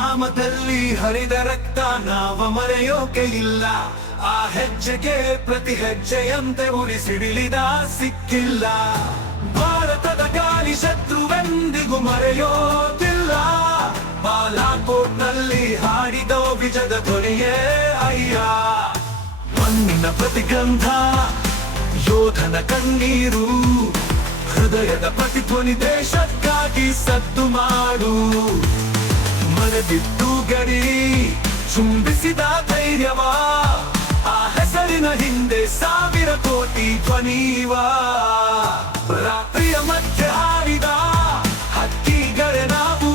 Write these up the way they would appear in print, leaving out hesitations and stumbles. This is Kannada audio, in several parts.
ಪುಲ್ವಾಮದಲ್ಲಿ ಹರಿದ ರಕ್ತ ನಾವ ಮರೆಯೋಕೆ ಇಲ್ಲ. ಆ ಹೆಜ್ಜೆಗೆ ಪ್ರತಿ ಹೆಜ್ಜೆಯಂತೆ ಉರಿಸಿಡಿಲಿದ ಸಿಕ್ಕಿಲ್ಲ. ಭಾರತದ ಗಾಳಿ ಶತ್ರುವೆಂದಿಗೂ ಮರೆಯೋದಿಲ್ಲ. ಬಾಲಾಕೋಟ್ನಲ್ಲಿ ಹಾಡಿದೋ ವಿಜಯದ ಧ್ವನಿಯೇ ಅಯ್ಯ. ಮಣ್ಣಿನ ಪ್ರತಿಗಂಧ, ಯೋಧನ ಕಣ್ಣೀರು, ಹೃದಯದ ಪ್ರತಿಧ್ವನಿ, ದೇಶಕ್ಕಾಗಿ ಸದ್ದು ಮಾಡು. ಮರೆದಿದ್ದು ಗಡಿ ಚುಂಬಿಸಿದ ಧೈರ್ಯವ, ಆ ಹೆಸರಿನ ಹಿಂದೆ 1000 ಕೋಟಿ ಧ್ವನಿವ. ರಾತ್ರಿಯ ಮಧ್ಯೆ ಹಾಡಿದ ಹಕ್ಕಿಗಳೇ ನಾವು,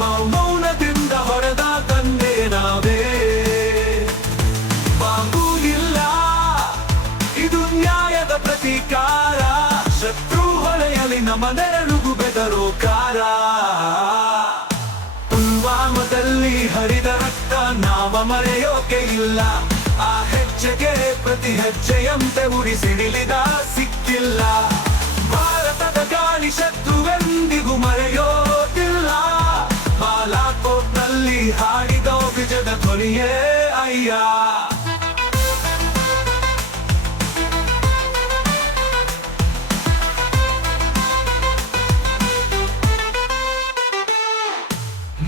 ಮೌನದಿಂದ ಹೊಡೆದ ತಂದೆ ನಾವೇ. ಬಾಂಬು ಇಲ್ಲ, ಇದು ನ್ಯಾಯದ ಪ್ರತೀಕಾರ. ಶತ್ರು ಹೊಳೆಯಲಿ ನಮ್ಮ ನೆರಳುಗು ಬೆದರೋಕಾರ. ಪುಲ್ವಾಮದಲ್ಲಿ ಹರಿದ ರಕ್ತ ನಾವ ಮರೆಯೋಕೆ ಇಲ್ಲ. ಆ ಹೆಜ್ಜೆಗೆ ಪ್ರತಿ ಹೆಜ್ಜೆಯಂತೆ ಉರಿಸಿಡಿಲಿದ ಸಿಕ್ಕಿಲ್ಲ. ಭಾರತದ ಗಾಳಿ ಶತ್ರುವೆಂದಿಗೂ ಮರೆಯೋದಿಲ್ಲ. ಬಾಲಾಕೋಟ್ನಲ್ಲಿ ಹಾಡಿದ ವಿಜಯದ ಧ್ವನಿಯೇ ಅಯ್ಯ.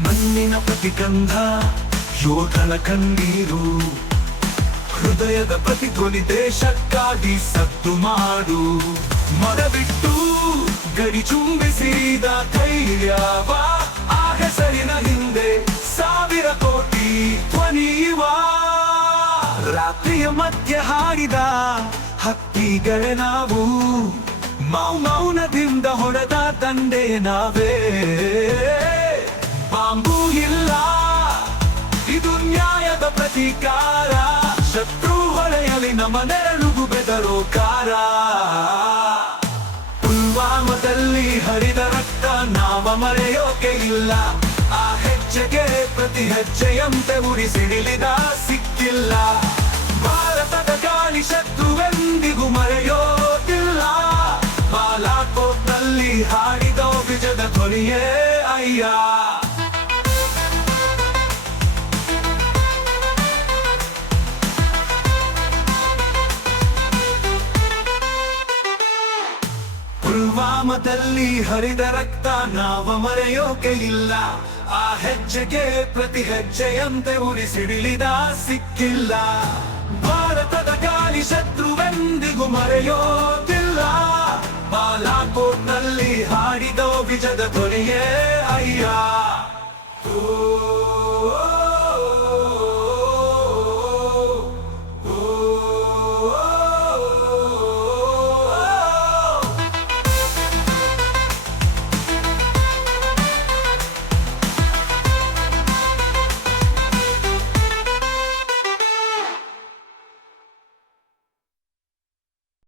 ಮಣ್ಣಿನ ಪ್ರತಿಗಂಧ, ಯೋಧನ ಕಣ್ಣೀರು, ಹೃದಯದ ಪ್ರತಿಧ್ವನಿ, ದೇಶಕ್ಕಾಗಿ ಸದ್ದು ಮಾಡು. ಮರಬಿಟ್ಟು ಗಡಿ ಚುಂಬಿಸಿದ ಧೈರ್ಯವ, ಆ ಹೆಸರಿನ ಹಿಂದೆ 1000 ಕೋಟಿ ಧ್ವನಿವ. ರಾತ್ರಿಯ ಮಧ್ಯೆ ಹಾಡಿದ ಹಕ್ಕಿಗಳೇ ನಾವು, ಮೌನದಿಂದ ಹೊಡೆದ ದಂಡೆ ನಾವೇ. ಬಾಂಬು ಇಲ್ಲ, ಇದು ನ್ಯಾಯದ ಪ್ರತೀಕಾರ. ಶತ್ರು ಹೊಳೆಯಲಿ ನಮ್ಮ ನೆರಳುಗು ಬೆದರೋಕಾರ. ಪುಲ್ವಾಮದಲ್ಲಿ ಹರಿದ ರಕ್ತ ನಾವ ಮರೆಯೋಕೆ ಇಲ್ಲ. ಆ ಹೆಜ್ಜೆಗೆ ಪ್ರತಿ ಹೆಜ್ಜೆಯಂತೆ ಉರಿಸಿಡಿಲಿದ ಸಿಕ್ಕಿಲ್ಲ. ಭಾರತದ ಗಾಳಿ ಶತ್ರುವೆಂದಿಗೂ ಮರೆಯೋದಿಲ್ಲ. ಬಾಲಾಕೋಟ್ನಲ್ಲಿ ಹಾಡಿದ ವಿಜಯದ ಧ್ವನಿಯೇ ಅಯ್ಯ. ಪುಲ್ವಾಮದಲ್ಲಿ ಹರಿದ ರಕ್ತ ನಾವ ಮರೆಯೋಕೆ ಇಲ್ಲ. ಆ ಹೆಜ್ಜೆಗೆ ಪ್ರತಿ ಹೆಜ್ಜೆಯಂತೆ ಉರಿಸಿಡಿಲಿದ ಸಿಕ್ಕಿಲ್ಲ. ಭಾರತದ ಗಾಳಿ ಶತ್ರುವೆಂದಿಗೂ ಮರೆಯೋದಿಲ್ಲ. ಬಾಲಾಕೋಟ್ನಲ್ಲಿ ಹಾಡಿದ ವಿಜಯದ ಧ್ವನಿಯೇ ಅಯ್ಯ.